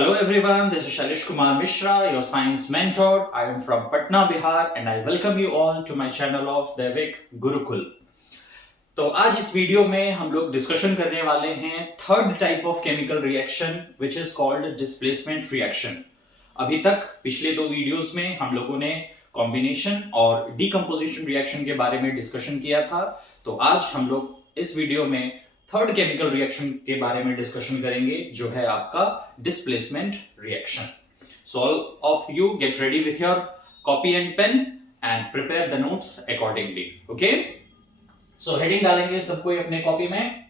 Hello everyone, this is Shailesh Kumar Mishra, your science mentor. I am from Patna, Bihar and I welcome you all to my channel of Devik Gurukul. तो आज इस video में हम लोग discussion करने वाले हैं third type of chemical reaction which is called displacement reaction. अभी तक पिछले दो वीडियोस में हम लोगों ने कॉम्बिनेशन और डीकंपोजिशन रिएक्शन के बारे में डिस्कशन किया था। तो आज हम लोग इस वीडियो में थर्ड केमिकल रिएक्शन के बारे में डिस्कशन करेंगे जो है आपका displacement reaction. So all of you get ready with your copy and pen and prepare the notes accordingly. Okay, so heading डालेंगे सबको अपने कॉपी में।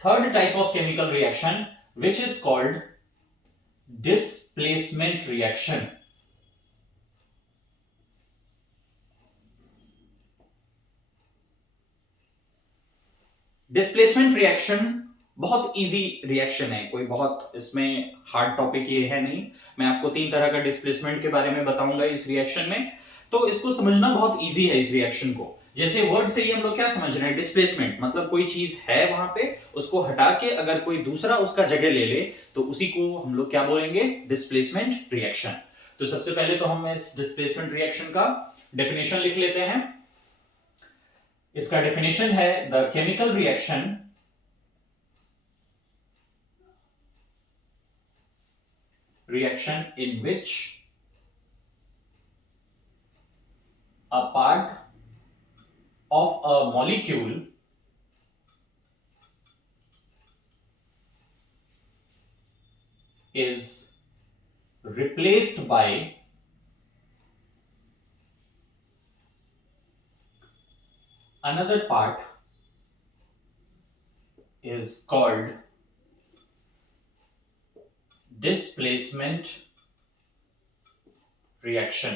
Third type of chemical reaction which is called displacement reaction. Displacement reaction बहुत easy reaction है, कोई बहुत इसमें हार्ड टॉपिक ये है नहीं। मैं आपको तीन तरह का डिस्प्लेसमेंट के बारे में बताऊंगा इस रिएक्शन में, तो इसको समझना बहुत इजी है इस रिएक्शन को। जैसे वर्ड से ही हम लोग क्या समझ रहे हैं, डिस्प्लेसमेंट मतलब कोई चीज है वहां पे, उसको हटा के अगर कोई दूसरा उसका जगह ले ले तो उसी को हम लोग क्या बोलेंगे, डिस्प्लेसमेंट रिएक्शन। तो सबसे पहले तो हम इस डिस्प्लेसमेंट रिएक्शन का डेफिनेशन लिख लेते हैं। इसका डेफिनेशन है the chemical reaction in which a part of a molecule is replaced by another part is called displacement reaction।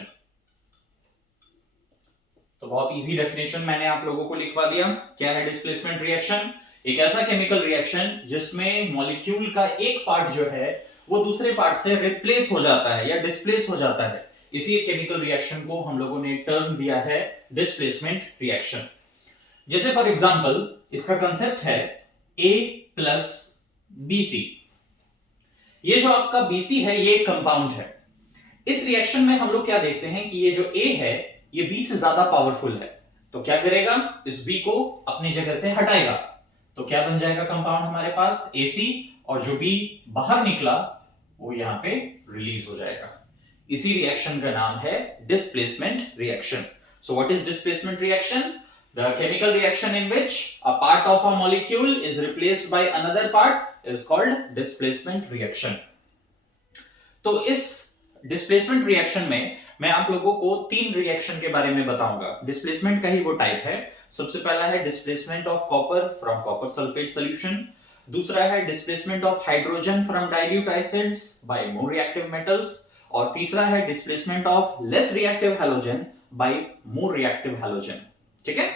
तो बहुत इजी डेफिनेशन मैंने आप लोगों को लिखवा दिया। क्या है डिस्प्लेसमेंट रिएक्शन? एक ऐसा केमिकल रिएक्शन जिसमें मॉलिक्यूल का एक पार्ट जो है वो दूसरे पार्ट से रिप्लेस हो जाता है या डिस्प्लेस हो जाता है। इसी केमिकल रिएक्शन को हम लोगों ने टर्म दिया है डिस्प्लेसमेंट रिएक्शन। जैसे फॉर एग्जांपल इसका कंसेप्ट है A प्लस BC। ये जो आपका BC है ये एक कंपाउंड है। इस रिएक्शन में हम लोग क्या देखते हैं कि ये जो A है ये B से ज्यादा पावरफुल है, तो क्या करेगा, इस B को अपनी जगह से हटाएगा। तो क्या बन जाएगा कंपाउंड हमारे पास AC, और जो B बाहर निकला वो यहां पे रिलीज हो जाएगा। इसी रिएक्शन का नाम है displacement reaction. So what is displacement reaction? The chemical reaction in which a part of a molecule is replaced by another part is called displacement reaction। तो इस डिस्प्लेसमेंट रिएक्शन में मैं आप लोगों को तीन रिएक्शन के बारे में बताऊंगा। डिस्प्लेसमेंट का ही वो टाइप है। सबसे पहला है displacement of copper from copper sulphate solution. दूसरा है displacement of hydrogen from dilute acids by more reactive metals. और तीसरा है displacement of less reactive halogen by more reactive halogen. ठीक है,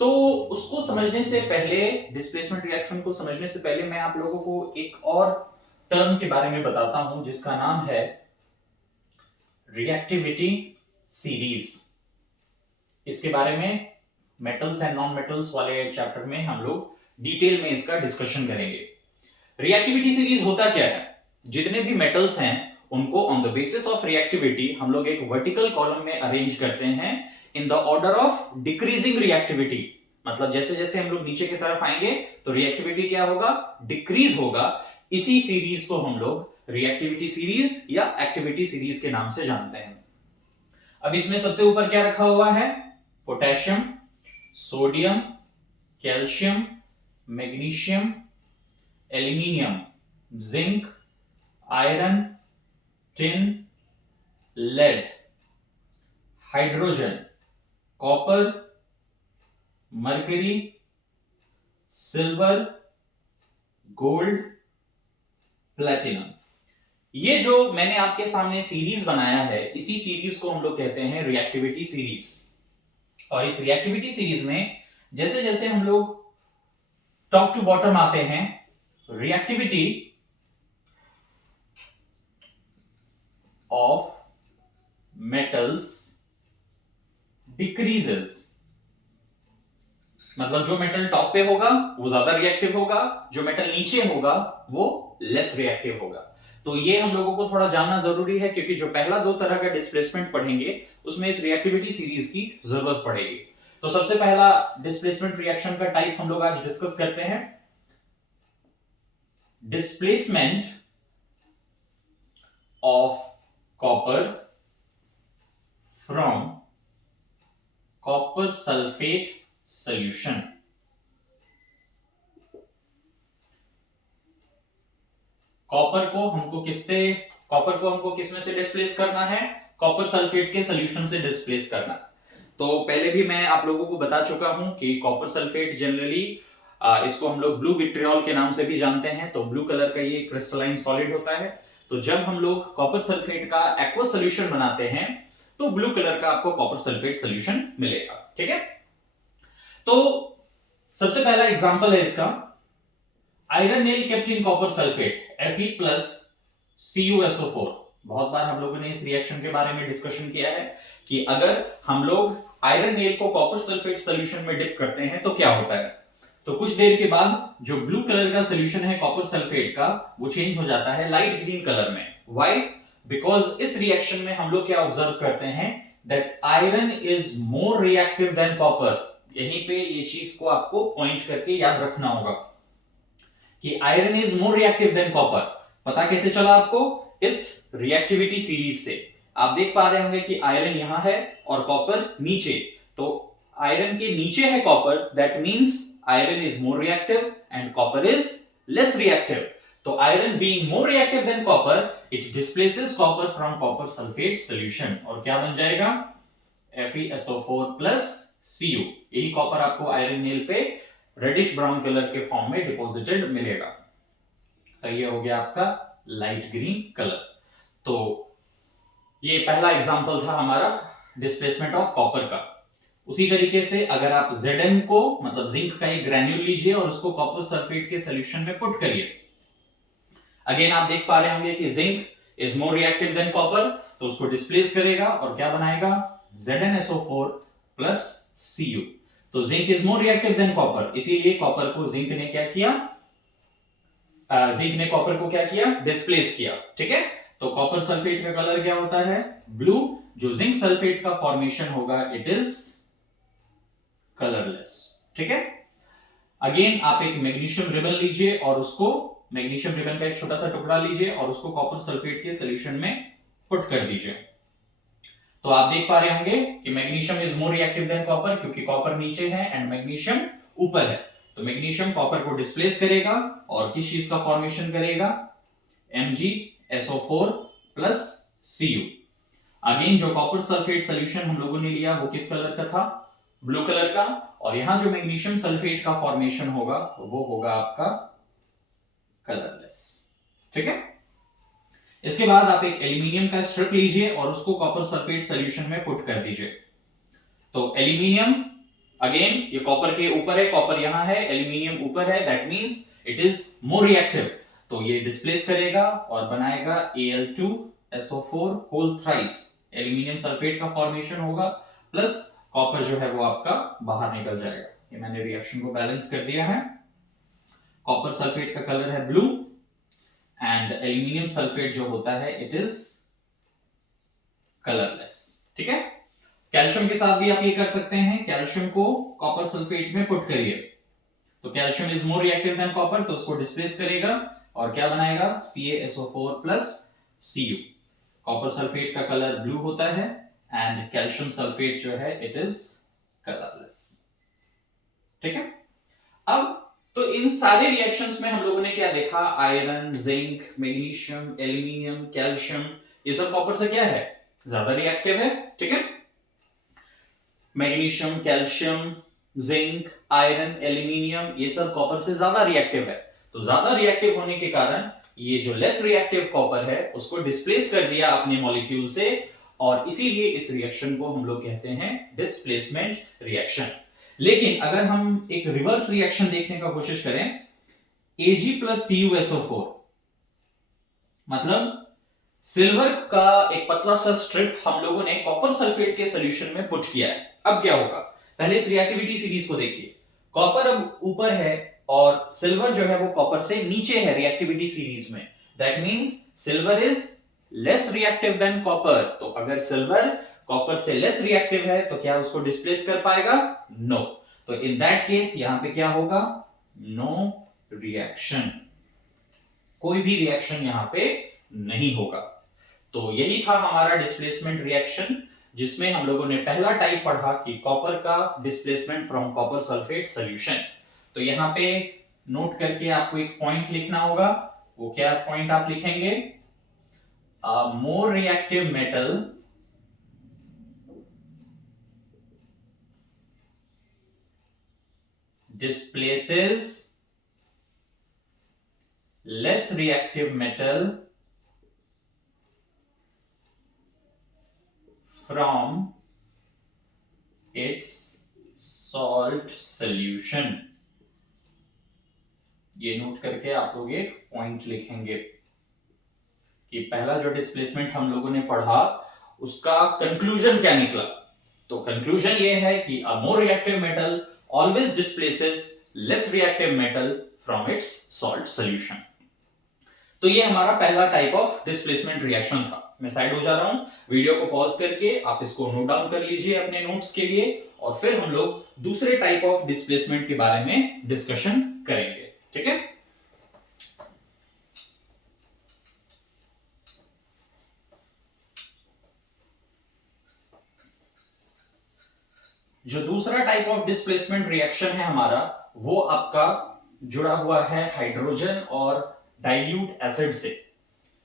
तो उसको समझने से पहले, डिस्प्लेसमेंट रिएक्शन को समझने से पहले मैं आप लोगों को एक और टर्म के बारे में बताता हूं जिसका नाम है रिएक्टिविटी सीरीज। इसके बारे में मेटल्स एंड नॉन मेटल्स वाले चैप्टर में हम लोग डिटेल में इसका डिस्कशन करेंगे। रिएक्टिविटी सीरीज होता क्या है? जितने भी मेटल्स हैं उनको on the basis of reactivity हम लोग एक वर्टिकल कॉलम में अरेंज करते हैं इन the order of decreasing reactivity. मतलब जैसे जैसे हम लोग नीचे की तरफ आएंगे तो रिएक्टिविटी क्या होगा, डिक्रीज होगा। इसी सीरीज को हम लोग रिएक्टिविटी सीरीज या एक्टिविटी सीरीज के नाम से जानते हैं। अब इसमें सबसे ऊपर क्या रखा हुआ है, potassium, sodium, calcium, magnesium, aluminium, zinc, iron, tin, lead, hydrogen, copper, mercury, silver, gold, platinum. ये जो मैंने आपके सामने सीरीज बनाया है इसी सीरीज को हम लोग कहते हैं रिएक्टिविटी सीरीज। और इस रिएक्टिविटी सीरीज में जैसे जैसे हम लोग टॉप टू बॉटम आते हैं, रिएक्टिविटी ऑफ मेटल्स डिक्रीजेस। मतलब जो मेटल टॉप पे होगा वो ज्यादा रिएक्टिव होगा, जो मेटल नीचे होगा वो लेस रिएक्टिव होगा। तो ये हम लोगों को थोड़ा जानना जरूरी है, क्योंकि जो पहला दो तरह का डिस्प्लेसमेंट पढ़ेंगे उसमें इस रिएक्टिविटी सीरीज की जरूरत पड़ेगी। तो सबसे पहला डिस्प्लेसमेंट रिएक्शन का टाइप हम लोग आज डिस्कस करते हैं, displacement of copper from copper sulphate solution. Copper को हमको किसमें से डिस्प्लेस करना है? कॉपर सल्फेट के सॉल्यूशन से डिस्प्लेस करना। तो पहले भी मैं आप लोगों को बता चुका हूं कि कॉपर सल्फेट जनरली इसको हम लोग ब्लू विट्रियोल के नाम से भी जानते हैं। तो ब्लू कलर का ये क्रिस्टलाइन सॉलिड होता है। तो जब हम लोग कॉपर सल्फेट का एक्वस सॉल्यूशन बनाते हैं तो ब्लू कलर का आपको कॉपर सल्फेट सॉल्यूशन मिलेगा। ठीक है, तो सबसे पहला एग्जांपल है इसका, iron nail kept in copper sulphate Fe plus CuSO4। बहुत बार हम लोगों ने इस रिएक्शन के बारे में डिस्कशन किया है कि अगर हम लोग आयरन नेल को कॉपर सल्फेट सॉल्यूशन में डिप करते हैं तो क्या होता है। तो कुछ देर के बाद जो ब्लू कलर का सॉल्यूशन है कॉपर सल्फेट का, वो चेंज हो जाता है लाइट ग्रीन कलर में। व्हाई? बिकॉज इस रिएक्शन में हम लोग क्या ऑब्जर्व करते हैं, that iron is more reactive than copper. यहीं पे ये चीज को आपको पॉइंट करके याद रखना होगा कि iron is more reactive than copper. पता कैसे चला आपको? इस रिएक्टिविटी सीरीज से आप देख पा रहे होंगे कि आयरन यहां है और कॉपर नीचे। तो आयरन के नीचे है copper, that means iron is more reactive and copper is less reactive. तो iron being more reactive than copper, it displaces copper from copper sulphate solution. और क्या बन जाएगा? FeSO4 plus Cu। यही कॉपर आपको आयरन नेल पे reddish brown colour के form में डिपॉजिटेड मिलेगा। तो ये हो गया आपका लाइट ग्रीन कलर। तो ये पहला एग्जांपल था हमारा डिस्प्लेसमेंट ऑफ कॉपर का। उसी तरीके से अगर आप Zn को, मतलब जिंक का एक ग्रैन्यूल लीजिए और उसको कॉपर सल्फेट के सॉल्यूशन में पुट करिए। अगेन आप देख पा रहे होंगे कि zinc is more reactive than copper, तो उसको डिस्प्लेस करेगा और क्या बनाएगा? ZnSO4 plus Cu। तो zinc is more reactive than copper, इसीलिए कॉपर को जिंक ने क्या किया? जिंक ने कॉपर को क्या किया? डिस्प्लेस किया। ठीक है, तो कॉपर सल्फेट का कलर क्या होता है? ब्लू। जो जिंक सल्फेट का फॉर्मेशन होगा इट इज कलरलेस। ठीक है, अगेन आप एक मैग्नीशियम रिबन लीजिए और उसको, मैग्नीशियम रिबन का एक छोटा सा टुकड़ा लीजिए और उसको कॉपर सल्फेट के सॉल्यूशन में पुट कर दीजिए। तो आप देख पा रहे होंगे कि magnesium is more reactive than copper, क्योंकि कॉपर नीचे है एंड मैग्नीशियम ऊपर है। तो मैग्नीशियम कॉपर को डिस्प्लेस करेगा और किस चीज का फॉर्मेशन करेगा? MgSO4 plus Cu। अगेन जो कॉपर सल्फेट सॉल्यूशन हम लोगों ने लिया वो किस कलर का था? ब्लू कलर का। और यहां जो मैग्नीशियम सल्फेट का फॉर्मेशन होगा वो होगा आपका कलरलेस। ठीक है, इसके बाद आप एक एल्यूमिनियम का स्ट्रिप लीजिए और उसको कॉपर सल्फेट सॉल्यूशन में पुट कर दीजिए। तो एल्यूमिनियम, अगेन ये कॉपर के ऊपर है, कॉपर यहां है, एल्यूमिनियम ऊपर है, that means it is more reactive. तो ये डिस्प्लेस करेगा और बनाएगा Al2SO4 whole thrice. Aluminium sulphate का फॉर्मेशन होगा प्लस कॉपर जो है वो आपका बाहर निकल जाएगा। ये मैंने रिएक्शन को बैलेंस कर दिया है। कॉपर सल्फेट का कलर है ब्लू एंड एल्यूमिनियम सल्फेट जो होता है इट इज कलरलेस। ठीक है, कैल्शियम के साथ भी आप ये कर सकते हैं, कैल्शियम को कॉपर सल्फेट में पुट करिए। तो calcium is more reactive than copper, तो उसको डिस्प्लेस करेगा और क्या बनाएगा? CaSO4 plus Cu। Copper sulphate का कलर ब्लू होता है एंड कैल्शियम सल्फेट जो है इट इज कलरलेस। ठीक है, अब तो इन सारे रिएक्शंस में हम लोगों ने क्या देखा? Iron, zinc, magnesium, aluminium, calcium, ये सब कॉपर से क्या है? ज्यादा रिएक्टिव है। ठीक है, magnesium, calcium, zinc, iron, aluminium, ये सब कॉपर से ज्यादा रिएक्टिव है। तो ज्यादा रिएक्टिव होने के कारण ये जो लेस रिएक्टिव कॉपर है उसको डिस्प्लेस कर दिया अपने मॉलिक्यूल से, और इसीलिए इस रिएक्शन को हम लोग कहते हैं डिस्प्लेसमेंट रिएक्शन। लेकिन अगर हम एक रिवर्स रिएक्शन देखने का कोशिश करें, Ag प्लस CuSO4, मतलब सिल्वर का एक पतला सा स्ट्रिप हम लोगों ने कॉपर सल्फेट के सॉल्यूशन में पुट किया है। अब क्या होगा? पहले इस रिएक्टिविटी सीरीज को देखिए। कॉपर अब ऊपर है और सिल्वर जो है वो कॉपर से नीचे है रिएक्टिविटी सीरीज में। That means silver is less reactive than copper. तो अगर सिल्वर कॉपर से लेस रिएक्टिव है तो क्या उसको डिस्प्लेस कर पाएगा? नो। तो इन दैट केस यहां पे क्या होगा? नो रिएक्शन, कोई भी रिएक्शन यहां पे नहीं होगा। तो यही था हमारा डिस्प्लेसमेंट रिएक्शन, जिसमें हम लोगों ने पहला टाइप पढ़ा कि कॉपर का displacement from copper sulphate solution. तो यहां पे नोट करके आपको एक पॉइंट लिखना होगा। वो क्या पॉइंट आप लिखेंगे? मोर reactive metal displaces less reactive metal from its salt solution। ये नोट करके आप लोग एक पॉइंट लिखेंगे कि पहला जो डिस्प्लेसमेंट हम लोगों ने पढ़ा उसका कंक्लूजन क्या निकला। तो कंक्लूजन ये है कि a more reactive metal always displaces less reactive metal from its salt solution. तो ये हमारा पहला टाइप ऑफ डिस्प्लेसमेंट रिएक्शन था। मैं साइड हो जा रहा हूं, वीडियो को पॉज करके आप इसको नोट डाउन कर लीजिए अपने नोट्स के लिए, और फिर हम लोग दूसरे टाइप ऑफ डिस्प्लेसमेंट के बारे में डिस्कशन करेंगे। ठीक है? जो दूसरा टाइप ऑफ डिस्प्लेसमेंट रिएक्शन है हमारा, वो आपका जुड़ा हुआ है हाइड्रोजन और डाइल्यूट एसिड से।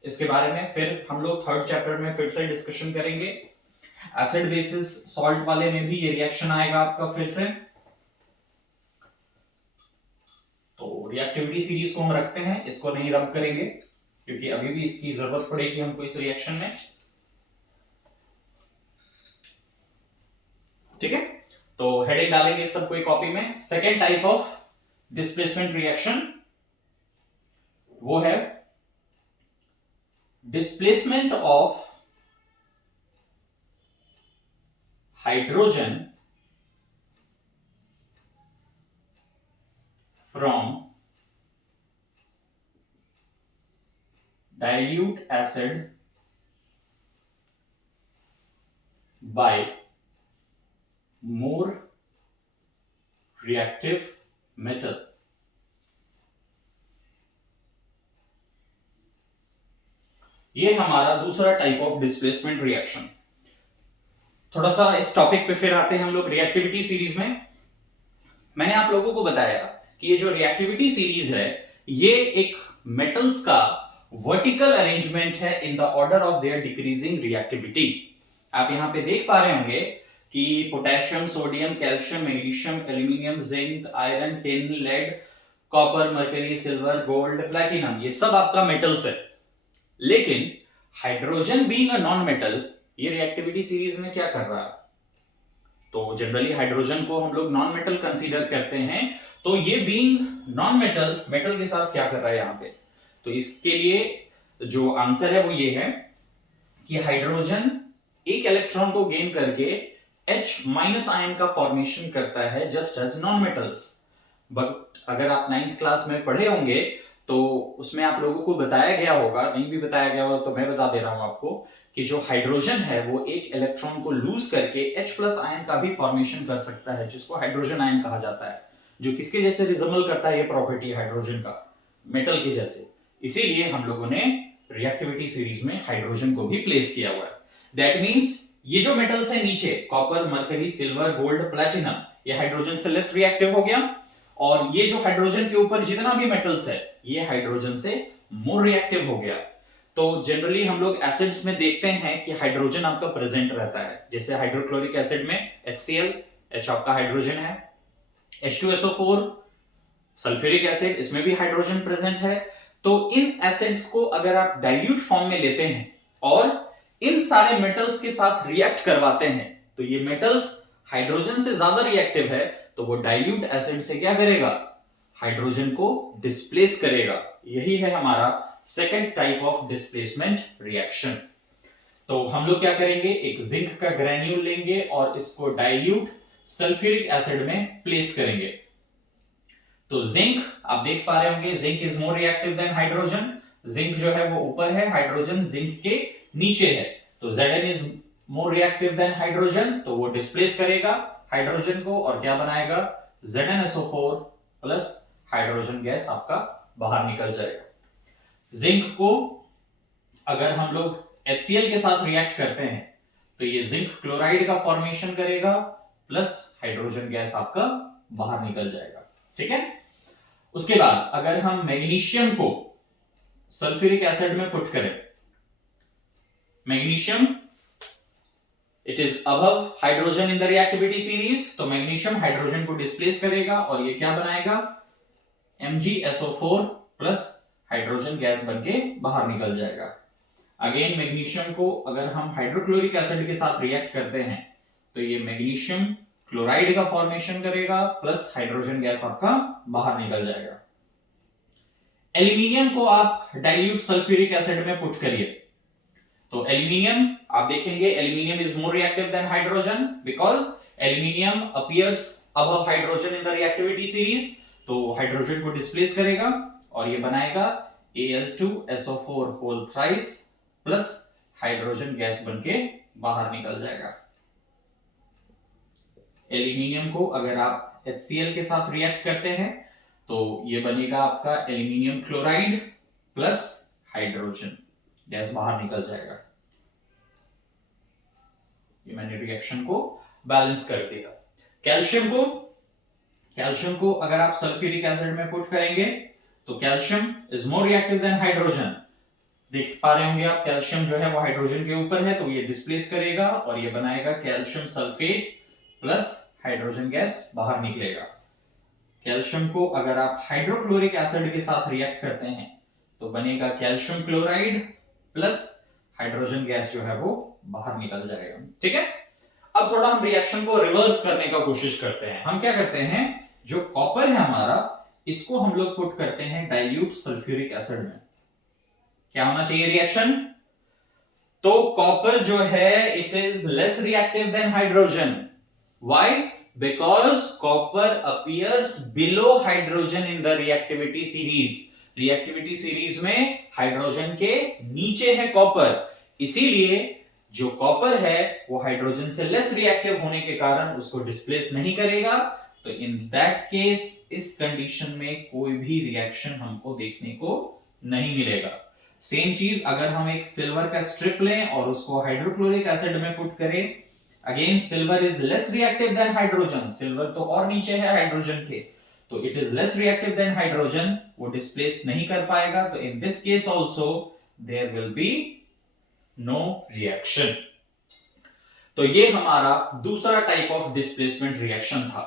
इसके बारे में फिर हम लोग थर्ड चैप्टर में फिर से डिस्कशन करेंगे। एसिड बेसिस सॉल्ट वाले में भी ये रिएक्शन आएगा आपका फिर से। तो रिएक्टिविटी सीरीज को हम रखते हैं, इसको नहीं रब करेंगे क्योंकि अभी भी इसकी जरूरत पड़ेगी हमको इस रिएक्शन में। ठीक है? तो हेडिंग डालेंगे इस सबको एक कॉपी में। Second type of displacement reaction वो है displacement of hydrogen from dilute acid by more reactive metal। ये हमारा दूसरा टाइप ऑफ डिस्प्लेसमेंट रिएक्शन। थोड़ा सा इस टॉपिक पे फिर आते हैं हम लोग रिएक्टिविटी सीरीज में। मैंने आप लोगों को बताया कि ये जो रिएक्टिविटी सीरीज है ये एक मेटल्स का वर्टिकल अरेंजमेंट है in the order of their decreasing reactivity. आप यहां पे देख पा रहे होंगे कि potassium, sodium, calcium, magnesium, aluminium, zinc, iron, tin, lead, copper, mercury, silver, gold, platinum, ये सब आपका मेटल्स है। लेकिन hydrogen being a non metal, ये रिएक्टिविटी सीरीज में क्या कर रहा है? तो जनरली हाइड्रोजन को हम लोग नॉन मेटल कंसीडर करते हैं। तो ये बीइंग नॉन मेटल, मेटल के साथ क्या कर रहा है यहां पे? तो इसके लिए जो आंसर है वो ये है कि हाइड्रोजन एक इलेक्ट्रॉन को गेन करके H- आयन का फॉर्मेशन करता है just as non metals. But अगर आप 9th क्लास में पढ़े होंगे तो उसमें आप लोगों को बताया गया होगा, नहीं भी बताया गया होगा तो मैं बता दे रहा हूं आपको, कि जो हाइड्रोजन है वो एक इलेक्ट्रॉन को लूज करके H+ आयन का भी फॉर्मेशन कर सकता है, जिसको हाइड्रोजन आयन कहा जाता है, जो किसके जैसे रिजेंबल करता है ये प्रॉपर्टी हाइड्रोजन का, मेटल के जैसे। इसीलिए हम लोगों ने रिएक्टिविटी सीरीज में हाइड्रोजन को भी प्लेस किया हुआ है। दैट मींस ये जो मेटल्स है नीचे, copper, mercury, silver, gold, platinum, ये हाइड्रोजन से लेस रिएक्टिव हो गया, और ये जो हाइड्रोजन के ऊपर जितना भी मेटल्स है ये हाइड्रोजन से मोर रिएक्टिव हो गया। तो जनरली हम लोग एसिड्स में देखते हैं कि हाइड्रोजन आपका प्रेजेंट रहता है। जैसे हाइड्रोक्लोरिक एसिड में HCl, H आपका हाइड्रोजन है, H2SO4, सल्फ्यूरिक एसिड, इसमें भी हाइड्रोजन प्रेजेंट है। तो इन एसिड्स को अगर आप डाइल्यूट फॉर्म में लेते हैं और इन सारे मेटल्स के साथ रिएक्ट करवाते हैं तो ये मेटल्स हाइड्रोजन से ज्यादा रिएक्टिव है, तो वो डाइल्यूट एसिड से क्या करेगा? हाइड्रोजन को डिस्प्लेस करेगा। यही है हमारा second type of displacement reaction. तो हम लोग क्या करेंगे, एक जिंक का ग्रेन्यूल लेंगे और इसको डाइल्यूट सल्फ्यूरिक एसिड में प्लेस करेंगे। तो जिंक आप देख पा रहे होंगे, zinc is more reactive than hydrogen. Zinc जो है वो ऊपर है, हाइड्रोजन जिंक के नीचे है, तो Zn is more reactive than hydrogen, तो वो डिस्प्लेस करेगा हाइड्रोजन को और क्या बनाएगा, ZnSO4 प्लस हाइड्रोजन गैस आपका बाहर निकल जाएगा। जिंक को अगर हम लोग HCl के साथ रिएक्ट करते हैं तो ये जिंक क्लोराइड का फॉर्मेशन करेगा प्लस हाइड्रोजन गैस आपका बाहर निकल जाएगा। ठीक है, उसके बाद अगर हम मैग्नीशियम को सल्फ्यूरिक एसिड में पुट करें, magnesium it is above hydrogen in the reactivity series, तो मैग्नीशियम हाइड्रोजन को डिस्प्लेस करेगा और ये क्या बनाएगा, MgSO4 प्लस हाइड्रोजन गैस बनके बाहर निकल जाएगा। अगेन मैग्नीशियम को अगर हम हाइड्रोक्लोरिक एसिड के साथ रिएक्ट करते हैं तो ये मैग्नीशियम क्लोराइड का फॉर्मेशन करेगा प्लस हाइड्रोजन गैस आपका बाहर निकल जाएगा। एल्यूमिनियम को आप डाइल्यूट सल्फ्यूरिक एसिड में पुट करिए, तो एल्यूमिनियम आप देखेंगे aluminium is more reactive than hydrogen because aluminium appears above hydrogen in the reactivity series, तो हाइड्रोजन को डिस्प्लेस करेगा और ये बनाएगा Al2SO4 whole thrice plus hydrogen gas बनके बाहर निकल जाएगा। एल्यूमिनियम को अगर आप HCl के साथ रिएक्ट करते हैं तो ये बनेगा आपका aluminium chloride plus hydrogen gas बाहर निकल जाएगा। ये मैंने रिएक्शन को बैलेंस कर दिया। कैल्शियम को अगर आप सल्फ्यूरिक एसिड में पुट करेंगे तो calcium is more reactive than hydrogen, देख पा रहे होंगे आप कैल्शियम जो है वो हाइड्रोजन के ऊपर है, तो ये डिस्प्लेस करेगा और ये बनाएगा calcium sulphate plus hydrogen gas बाहर निकलेगा। कैल्शियम को अगर आप हाइड्रोक्लोरिक एसिड के साथ रिएक्ट करते हैं तो बनेगा calcium chloride plus hydrogen gas जो है वो बाहर निकल जाएगा। ठीक है, अब थोड़ा हम रिएक्शन को रिवर्स करने का कोशिश करते हैं। हम क्या करते हैं, जो कॉपर है हमारा इसको हम लोग पुट करते हैं डाइल्यूट सल्फ्यूरिक एसिड में। क्या होना चाहिए रिएक्शन, तो कॉपर जो है it is less reactive than hydrogen. Why, because copper appears below hydrogen in the reactivity series. Reactivity series में हाइड्रोजन के नीचे है कॉपर, इसीलिए जो कॉपर है वो हाइड्रोजन से लेस रिएक्टिव होने के कारण उसको डिस्प्लेस नहीं करेगा, तो इन दैट केस इस कंडीशन में कोई भी रिएक्शन हमको देखने को नहीं मिलेगा। सेम चीज अगर हम एक सिल्वर का स्ट्रिप लें और उसको हाइड्रोक्लोरिक एसिड में पुट करें, again silver is less reactive than hydrogen, silver तो और नीचे है हाइड्रोजन के, तो it is less reactive than hydrogen, वो डिस्प्लेस नहीं कर पाएगा, तो in this case also there will be no reaction. तो ये हमारा दूसरा टाइप ऑफ डिस्प्लेसमेंट रिएक्शन था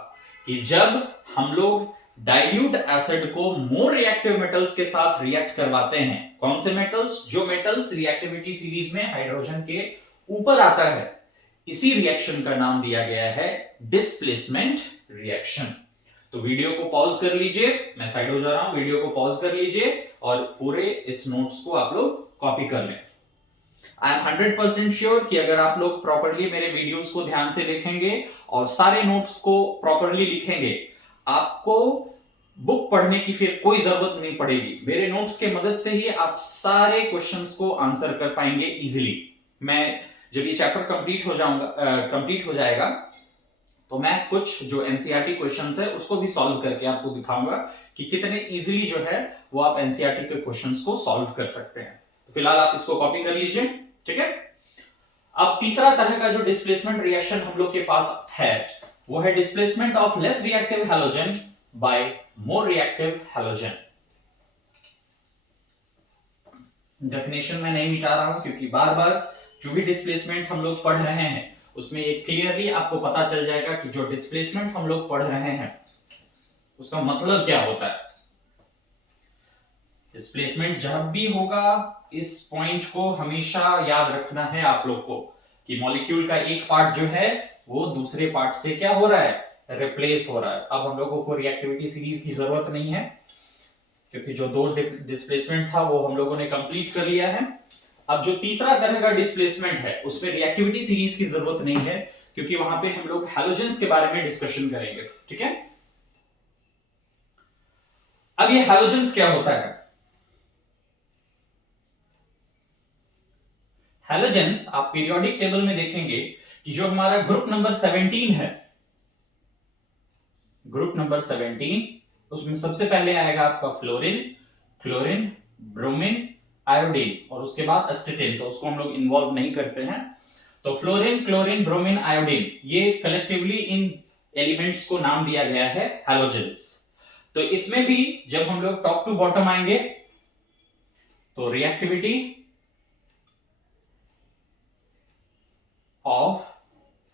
कि जब हम लोग डाइल्यूट एसिड को मोर रिएक्टिव मेटल्स के साथ रिएक्ट करवाते हैं। कौन से मेटल्स, जो मेटल्स रिएक्टिविटी सीरीज में हाइड्रोजन के ऊपर आता है, इसी रिएक्शन का नाम दिया गया है डिस्प्लेसमेंट रिएक्शन। तो वीडियो को पॉज कर लीजिए, मैं साइड हो जा रहा हूं, वीडियो को पॉज कर लीजिए और पूरे इस नोट्स को आप लोग कॉपी कर लें। आई एम 100% श्योर कि अगर आप लोग प्रॉपर्ली मेरे वीडियोस को ध्यान से देखेंगे और सारे नोट्स को प्रॉपर्ली लिखेंगे, आपको बुक पढ़ने की फिर कोई जरूरत नहीं पड़ेगी। मेरे नोट्स के मदद से ही आप सारे क्वेश्चंस को आंसर कर पाएंगे इजीली। मैं जब ये चैप्टर कंप्लीट हो जाएगा तो मैं कुछ जो एनसीईआरटी क्वेश्चंस है उसको भी सॉल्व करके आपको दिखाऊंगा कि कितने इजीली जो है वो आप एनसीईआरटी के क्वेश्चंस को सॉल्व कर सकते हैं। तो फिलहाल आप इसको कॉपी कर लीजिए, ठीक है। अब तीसरा तरह का जो डिस्प्लेसमेंट रिएक्शन हम लोग के पास है वो है displacement of less reactive halogen by more reactive halogen. Definition में नहीं मिटा रहा हूं क्योंकि बार बार जो भी डिस्प्लेसमेंट हम लोग पढ़ रहे हैं उसमें एक क्लियरली आपको पता चल जाएगा कि जो डिस्प्लेसमेंट हम लोग पढ़ रहे हैं उसका मतलब क्या होता है। डिस्प्लेसमेंट जब भी होगा इस पॉइंट को हमेशा याद रखना है आप लोग को कि मॉलिक्यूल का एक पार्ट जो है वो दूसरे पार्ट से क्या हो रहा है, रिप्लेस हो रहा है। अब हम लोगों को रिएक्टिविटी सीरीज की जरूरत नहीं है क्योंकि जो दो डिस्प्लेसमेंट था वो हम लोगों ने कंप्लीट कर लिया है। अब जो तीसरा तरह का डिस्प्लेसमेंट है उसमें रिएक्टिविटी सीरीज की जरूरत नहीं है क्योंकि वहां पे हम लोग हैलोजेंस के बारे में डिस्कशन करेंगे, ठीक है। अब ये हैलोजेंस क्या होता है, हैलोजेंस आप पीरियोडिक टेबल में देखेंगे कि जो हमारा ग्रुप नंबर 17 है, ग्रुप नंबर 17, उसमें सबसे पहले आएगा आपका फ्लोरीन, क्लोरीन, ब्रोमीन, आयोडीन और उसके बाद एसिटिन, तो उसको हम लोग इन्वॉल्व नहीं करते हैं। तो फ्लोरीन, क्लोरीन, ब्रोमीन, आयोडीन, ये कलेक्टिवली इन एलिमेंट्स को नाम दिया गया है हैलोजेंस। तो इसमें भी जब हम लोग टॉप टू बॉटम आएंगे तो रिएक्टिविटी ऑफ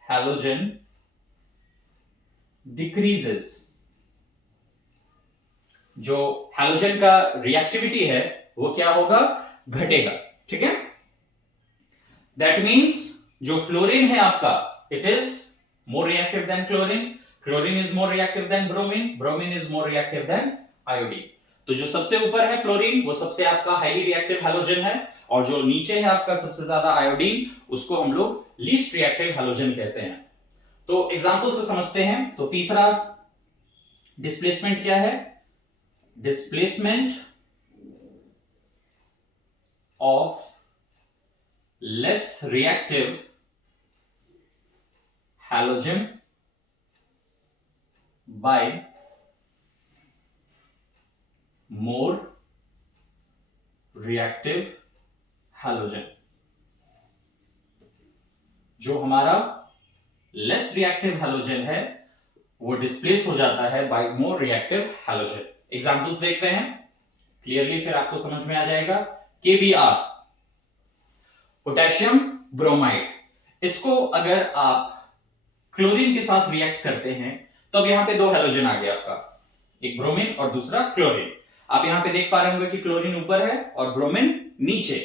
हैलोजन डिक्रीजेस, जो हैलोजन का रिएक्टिविटी है वो क्या होगा, घटेगा। ठीक है, दैट मींस जो फ्लोरीन है आपका, it is more reactive than chlorine, chlorine is more reactive than bromine, bromine is more reactive then iodine. तो जो सबसे ऊपर है फ्लोरीन, वो सबसे आपका हाईली रिएक्टिव हैलोजन है, और जो नीचे है आपका सबसे ज्यादा आयोडीन, उसको हम लोग लीस्ट रिएक्टिव हैलोजन कहते हैं। तो एग्जांपल से समझते हैं। तो तीसरा डिस्प्लेसमेंट क्या है, displacement of less reactive halogen by more reactive halogen. जो हमारा लेस रिएक्टिव हैलोजन है वो डिस्प्लेस हो जाता है by more reactive halogen. Examples देखते हैं क्लियरली, फिर आपको समझ में आ जाएगा। KBr, पोटेशियम ब्रोमाइड, इसको अगर आप क्लोरीन के साथ रिएक्ट करते हैं तो अब यहां पे दो हैलोजन आ गया आपका, एक ब्रोमीन और दूसरा क्लोरीन। आप यहां पे देख पा रहे होंगे कि क्लोरीन ऊपर है और ब्रोमीन नीचे।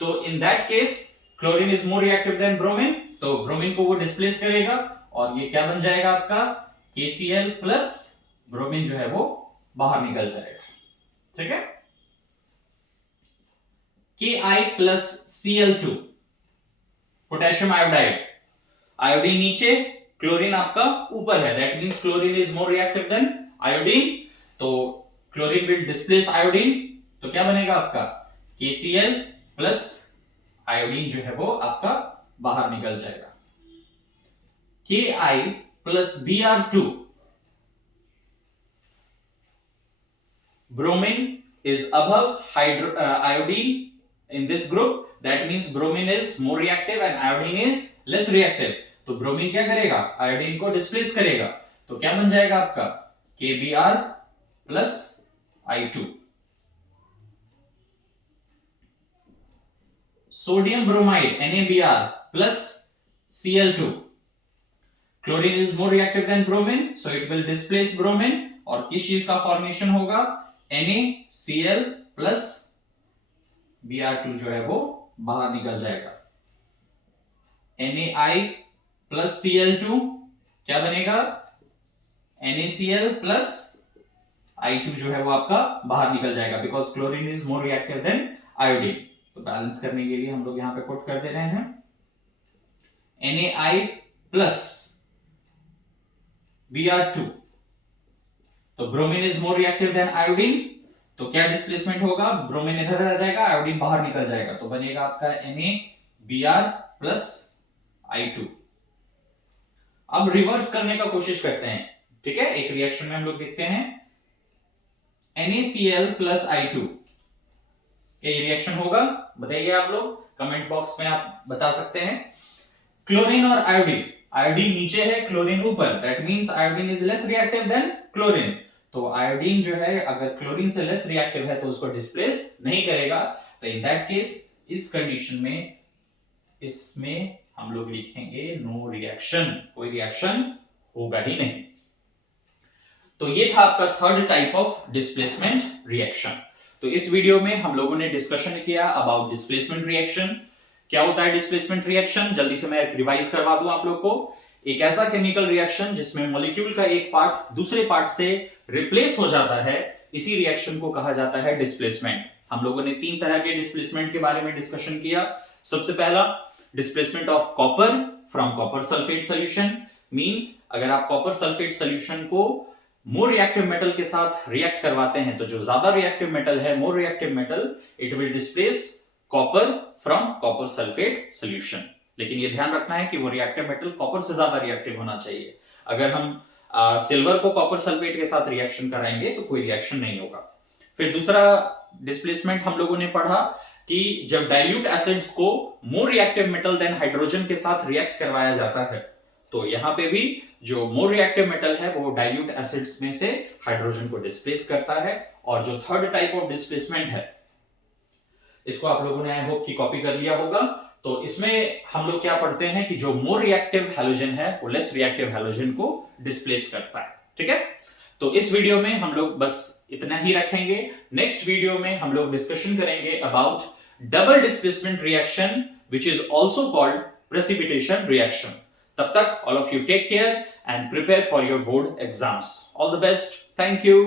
तो in that case chlorine is more reactive than bromine, तो ब्रोमीन को वो डिस्प्लेस करेगा और ये क्या बन जाएगा आपका, KCl प्लस ब्रोमीन जो है वो बाहर निकल जाएगा। ठीक है, Ki plus Cl2, potassium iodide, iodine नीचे, क्लोरीन आपका ऊपर है, that means chlorine is more reactive then iodine, तो क्लोरीन विल डिस्प्लेस आयोडीन, तो क्या बनेगा आपका, KCl प्लस आयोडीन जो है वो आपका बाहर निकल जाएगा। Ki plus Br2, bromine is above iodine in this group, that means bromine is more reactive and iodine is less reactive, तो ब्रोमीन क्या करेगा, आयोडीन को डिस्प्लेस करेगा, तो क्या बन जाएगा आपका, KBr plus I2। Sodium bromide NaBr plus Cl2, chlorine is more reactive than bromine, so it will displace bromine, और किस चीज का फॉर्मेशन होगा, NaCl प्लस Br2 जो है वो बाहर निकल जाएगा। Na प्लस Cl2 क्या बनेगा, NaCl प्लस I2 जो है वो आपका बाहर निकल जाएगा, because chlorine is more reactive then iodine. तो बैलेंस करने के लिए हम लोग यहां पे पुट कर दे रहे हैं Na प्लस Br2, तो bromine is more reactive then iodine, तो क्या डिस्प्लेसमेंट होगा, ब्रोमीन इधर आ जाएगा, आयोडीन बाहर निकल जाएगा, तो बनेगा आपका NaBr प्लस I2। अब रिवर्स करने का कोशिश करते हैं। ठीक है, एक रिएक्शन में हम लोग देखते हैं NaCl प्लस I2, ये रिएक्शन होगा, बताइए आप लोग, कमेंट बॉक्स में आप बता सकते हैं। क्लोरीन और आयोडीन, आयोडीन नीचे है, क्लोरीन ऊपर, that means iodine is less reactive than chlorine, तो आयोडीन जो है अगर क्लोरीन से लेस रिएक्टिव है तो उसको डिस्प्लेस नहीं करेगा, तो इन दैट केस इस कंडीशन में इसमें हम लोग लिखेंगे नो रिएक्शन, कोई रिएक्शन होगा ही नहीं। तो ये था आपका third type of displacement reaction. तो इस वीडियो में हम लोगों ने डिस्कशन किया अबाउट डिस्प्लेसमेंट रिएक्शन। क्या होता है डिस्प्लेसमेंट रिएक्शन, जल्दी से मैं रिवाइज करवा दूं आप लोग को। एक ऐसा केमिकल रिएक्शन जिसमें मॉलिक्यूल का एक पार्ट दूसरे पार्ट से रिप्लेस हो जाता है, इसी रिएक्शन को कहा जाता है डिस्प्लेसमेंट। हम लोगों ने तीन तरह के डिस्प्लेसमेंट के बारे में डिस्कशन किया। सबसे पहला displacement of copper from copper sulphate solution, means अगर आप कॉपर सल्फेट सॉल्यूशन को मोर रिएक्टिव मेटल के साथ रिएक्ट करवाते हैं तो जो ज्यादा रिएक्टिव मेटल है, मोर reactive metal, it will displace copper from copper sulphate solution. लेकिन ये ध्यान रखना है कि वो रिएक्टिव मेटल कॉपर से ज्यादा रिएक्टिव होना चाहिए। अगर हम सिल्वर को कॉपर सल्फेट के साथ रिएक्शन कराएंगे तो कोई रिएक्शन नहीं होगा। फिर दूसरा डिस्प्लेसमेंट हम लोगों ने पढ़ा कि जब डाइल्यूट एसिड्स को more reactive metal than hydrogen के साथ रिएक्ट करवाया जाता है, तो यहां पे भी जो मोर रिएक्टिव मेटल है वो डाइल्यूट एसिड्स में से हाइड्रोजन को डिस्प्लेस करता है। और जो थर्ड टाइप ऑफ डिस्प्लेसमेंट है, इसको आप लोगों ने आई होप की कॉपी कर लिया होगा। तो इसमें हम लोग क्या पढ़ते हैं कि जो मोर रिएक्टिव हैलोजन है वो लेस रिएक्टिव हैलोजन को डिस्प्लेस करता है। ठीक है, तो इस वीडियो में हम लोग बस इतना ही रखेंगे। नेक्स्ट वीडियो में हम लोग डिस्कशन करेंगे about double displacement reaction which is also called precipitation reaction. तब तक all of you take care and prepare for your board exams. All the best, thank you.